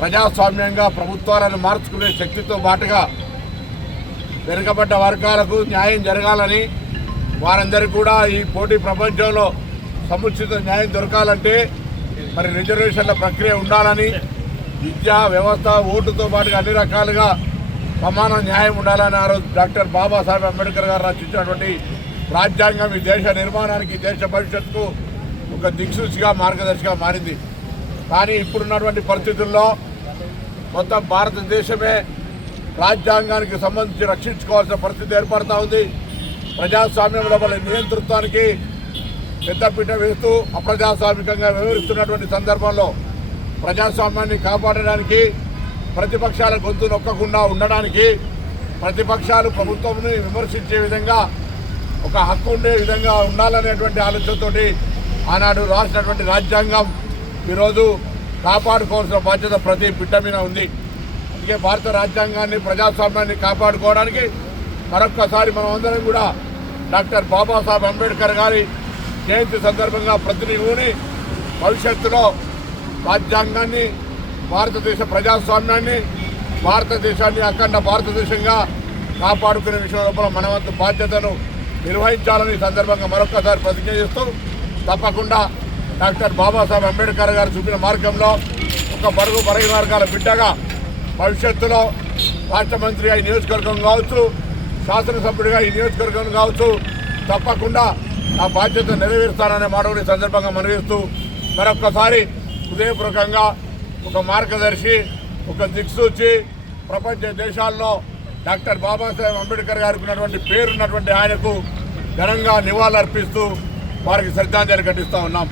ప్రజాస్వామ్యంగా ప్రభుత్వాలను మార్చుకునే శక్తితో పాటుగా వెనుకబడ్డ వర్గాలకు న్యాయం జరగాలని, వారందరికీ కూడా ఈ పోటీ ప్రపంచంలో సముచిత న్యాయం దొరకాలంటే మరి రిజర్వేషన్ల ప్రక్రియ ఉండాలని, విద్యా వ్యవస్థ ఓటుతో పాటుగా అన్ని రకాలుగా సమాన న్యాయం ఉండాలని ఆ రోజు డాక్టర్ బాబాసాహెబ్ అంబేద్కర్ గారు రచించినటువంటి రాజ్యాంగం ఈ దేశ నిర్మాణానికి, దేశ భవిష్యత్తుకు ఒక దిక్సూచిగా మార్గదర్శిగా మారింది. కానీ ఇప్పుడున్నటువంటి పరిస్థితుల్లో మొత్తం భారతదేశమే రాజ్యాంగానికి సంబంధించి రక్షించుకోవాల్సిన పరిస్థితి ఏర్పడుతూ ఉంది. ప్రజాస్వామ్యం లోపల నియంతృత్వానికి పెద్దపీట వేస్తూ అప్రజాస్వామికంగా వ్యవహరిస్తున్నటువంటి సందర్భంలో ప్రజాస్వామ్యాన్ని కాపాడడానికి, ప్రతిపక్షాల గొంతు నొక్కకుండా ఉండడానికి, ప్రతిపక్షాలు ప్రభుత్వంని విమర్శించే విధంగా ఒక హక్కు ఉండే విధంగా ఉండాలనేటువంటి ఆలోచనతోటి ఆనాడు రాసినటువంటి రాజ్యాంగం ఈరోజు కాపాడుకోవాల్సిన బాధ్యత ప్రతి బిడ్డ మీద ఉంది. అందుకే భారత రాజ్యాంగాన్ని, ప్రజాస్వామ్యాన్ని కాపాడుకోవడానికి మరొక్కసారి మనం అందరం కూడా డాక్టర్ బాబాసాహెబ్ అంబేద్కర్ గారి జయంతి సందర్భంగా ప్రతినిధుని భవిష్యత్తులో రాజ్యాంగాన్ని, భారతదేశ ప్రజాస్వామ్యాన్ని, భారతదేశాన్ని అఖండ భారతదేశంగా కాపాడుకునే విషయం లోపల మన వంతు బాధ్యతను నిర్వహించాలని సందర్భంగా మరొక్కసారి ప్రతిజ్ఞ చేస్తూ, తప్పకుండా డాక్టర్ బాబాసాహెబ్ అంబేద్కర్ గారు చూపిన మార్గంలో ఒక బడుగు బలహీన వర్గాల బిడ్డగా భవిష్యత్తులో రాష్ట్ర మంత్రిగా ఈ నియోజకవర్గం కావచ్చు, శాసనసభ్యుడిగా ఈ నియోజకవర్గం కావచ్చు, తప్పకుండా ఆ బాధ్యత నెరవేరుస్తాననే మాట కూడా ఈ సందర్భంగా మనవేస్తూ, మరొక్కసారి హృదయపూర్వకంగా ఒక మార్గదర్శి, ఒక దిక్సూచి, ప్రపంచ దేశాల్లో డాక్టర్ బాబాసాహెబ్ అంబేద్కర్ గారికి ఉన్నటువంటి పేరున్నటువంటి ఆయనకు ఘనంగా నివాళులర్పిస్తూ వారికి శ్రద్ధాంజలి ఘటిస్తూ ఉన్నాం.